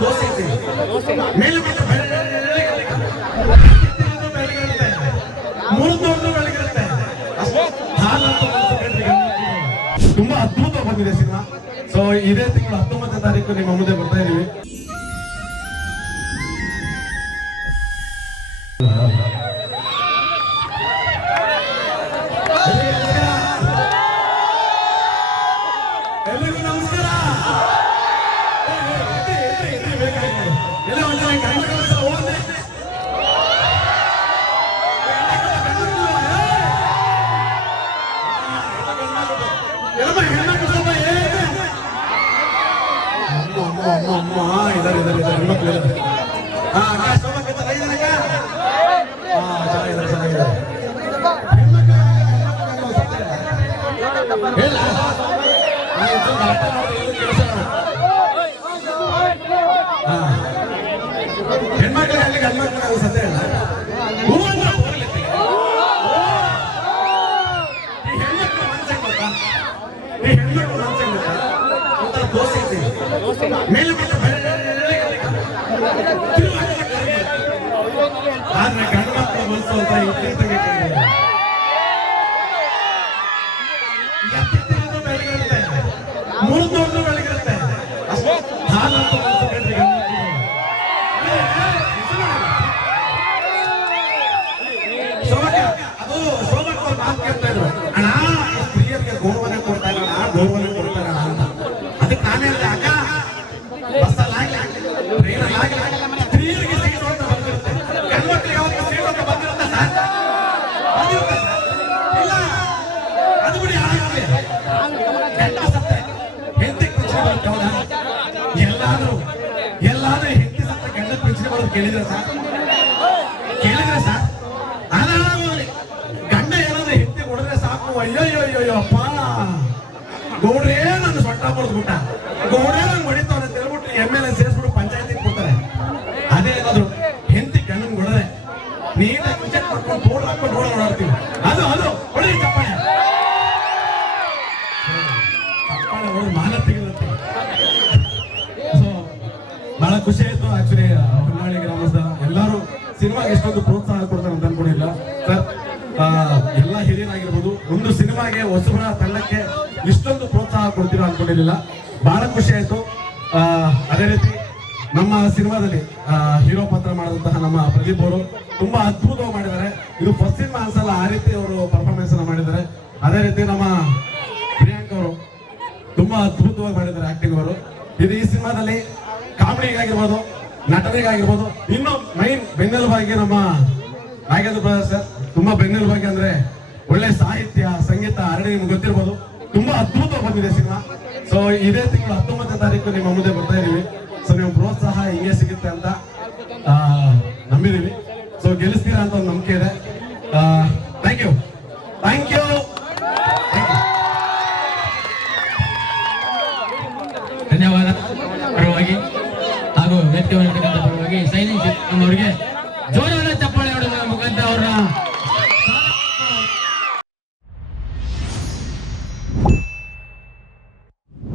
ದೋಸೆ ಮೇಲೆ ಬಂದು ತುಂಬಾ ಅದ್ಭುತ ಬಂದಿದೆ ಸಿನಿಮಾ. ಸೊ ಇದೇ ತಿಂಗಳು ಹತ್ತೊಂಬತ್ತನೇ ತಾರೀಕು ನಿಮ್ಮ ಮುಂದೆ ಬರ್ತಾ ಇದೀವಿ. ಅಮ್ಮ, ಅಮ್ಮ, ಅಮ್ಮ, ಅಮ್ಮ, ಇದಾರೆ, ಇದಾರೆ, ಇದಾರೆ, ಹೆಣ್ಮಕ್ಳು ಇದಾರೆ. ಹಾ, ಅಕ್ಕ, ಶೋಭಕ್ಕ ಚೆನ್ನಾಗಿದ್ದಾನೆ ಅಕ್ಕ? ಹಾ, ಚೆನ್ನಾಗಿದ್ದಾರೆ, ಚೆನ್ನಾಗಿದ್ದಾರೆ. ಹೆಣ್ಮಕ್ಳು, ಹೆಣ್ಮಕ್ಳು ಸತ್ತರೆ. ಇಲ್ಲ. ಆದ್ರೆ ಗಂಡ್ಮಕ್ಳ ಮನ್ಸು ಅಂತ ಇಡ್ಲಿ ಎಲ್ಲಾದ್ರೂ ಎಲ್ಲಾದ್ರೂ ಹೆಂಡತಿ ಸತ್ತ ಗಂಡ ಕುಂಚಿ ಬರೋದು ಕೇಳಿದ್ರೆ ಸರ್ ಕೇಳಿದ್ರೆ ಸರ್ ಅದಾಗೋಗ್ಲಿ ಗಂಡ ಏನಾದ್ರೆ ಹೆಂಡತಿ ಹೊಡೆದ್ರೆ ಸಾಕು ಅಯ್ಯೋ ಅಯ್ಯೋ ಅಯ್ಯೋ ಅಪ್ಪ ಗೌಡ್ರೇ ನನ್ನ ಸೊಟ್ಟ ಬಿಟ್ಟ ಗೌಡ್ರೇ ನಂಗೆ ಹೊಡಿತಾವ್ರೆ ಬಹಳ ಖುಷಿ ಆಯ್ತು ಆಕ್ಚುಲಿ ಹೊನ್ನಾಳಿ ಗ್ರಾಮಸ್ಥ. ಎಲ್ಲರೂ ಸಿನಿಮಾಗೆ ಎಷ್ಟೊಂದು ಪ್ರೋತ್ಸಾಹ ಕೊಡ್ತಾರೆ ಅಂತ ಅನ್ಕೊಂಡಿಲ್ಲ. ಸರ್ ಎಲ್ಲ ಹಿರಿಯರಾಗಿರ್ಬೋದು, ಒಂದು ಸಿನಿಮಾಗೆ ಹೊಸಬರ ತಂಡಕ್ಕೆ ಇಷ್ಟೊಂದು ಪ್ರೋತ್ಸಾಹ ಕೊಡ್ತೀರಾ ಅನ್ಕೊಂಡಿರ್ಲಿಲ್ಲ. ಬಹಳ ಖುಷಿ ಆಯ್ತು. ಅದೇ ರೀತಿ ನಮ್ಮ ಸಿನಿಮಾದಲ್ಲಿ ಹೀರೋ ಪಾತ್ರ ಮಾಡಿದಂತಹ ನಮ್ಮ ಪ್ರದೀಪ್ ಅವರು ತುಂಬಾ ಅದ್ಭುತವಾಗಿ ಮಾಡಿದ್ದಾರೆ. ಇದು ಫಸ್ಟ್ ಸಿನಿಮಾ ಅನ್ಸಲ್ಲ, ಆ ರೀತಿ ಅವರು ಪರ್ಫಾರ್ಮೆನ್ಸ್ ಅನ್ನ ಮಾಡಿದ್ದಾರೆ. ಅದೇ ರೀತಿ ನಮ್ಮ ಪ್ರಿಯಾಂಕ್ ಅವರು ತುಂಬಾ ಅದ್ಭುತವಾಗಿ ಮಾಡಿದ್ದಾರೆ ಆಕ್ಟಿಂಗ್ ಅವರು. ಇದು ಈ ಸಿನಿಮಾದಲ್ಲಿ ಕಾಮಿಡಿಗಾಗಿರ್ಬೋದು ನಟನೆಗಾಗಿರ್ಬೋದು, ಇನ್ನು ಮೈನ್ ಬೆನ್ನೆಲುಬಾಗಿ ನಮ್ಮ ನಾಗೇಂದ್ರ ಪ್ರಸಾದ್ ಸರ್, ತುಂಬಾ ಬೆನ್ನೆಲುಬಾಗಿ ಅಂದ್ರೆ ಒಳ್ಳೆ ಸಾಹಿತ್ಯ, ಸಂಗೀತ ಅರಣ್ಯ ನಿಮ್ಗೆ ಗೊತ್ತಿರ್ಬೋದು. ತುಂಬಾ ಅದ್ಭುತ ಬಂದಿದೆ ಸಿನಿಮಾ. ಸೊ ಇದೇ ತಿಂಗಳು ಹತ್ತೊಂಬತ್ತನೇ ತಾರೀಕು ನಿಮ್ಮ ಮುಂದೆ ಬರ್ತಾ ಇದೀವಿ ಸೊ ನೀವು ಪ್ರೋತ್ಸಾಹ ಹಿಂಗೆ ಸಿಗುತ್ತೆ ಅಂತ ನಂಬಿದೀವಿ ಸೊ ಗೆಲ್ಲಿಸ್ತೀರಾ ಅಂತ ಒಂದು ನಂಬಿಕೆ ಇದೆ. ಥ್ಯಾಂಕ್ ಯು ಥ್ಯಾಂಕ್ ಯು ಧನ್ಯವಾದ. ಪರವಾಗಿ. ಹಾಗೂ ವ್ಯಕ್ತಿಗಳಿರ್ತಕ್ಕಂಥ ಪರವಾಗಿ ಸೈನಿಂಗ್ ಅವರಿಗೆ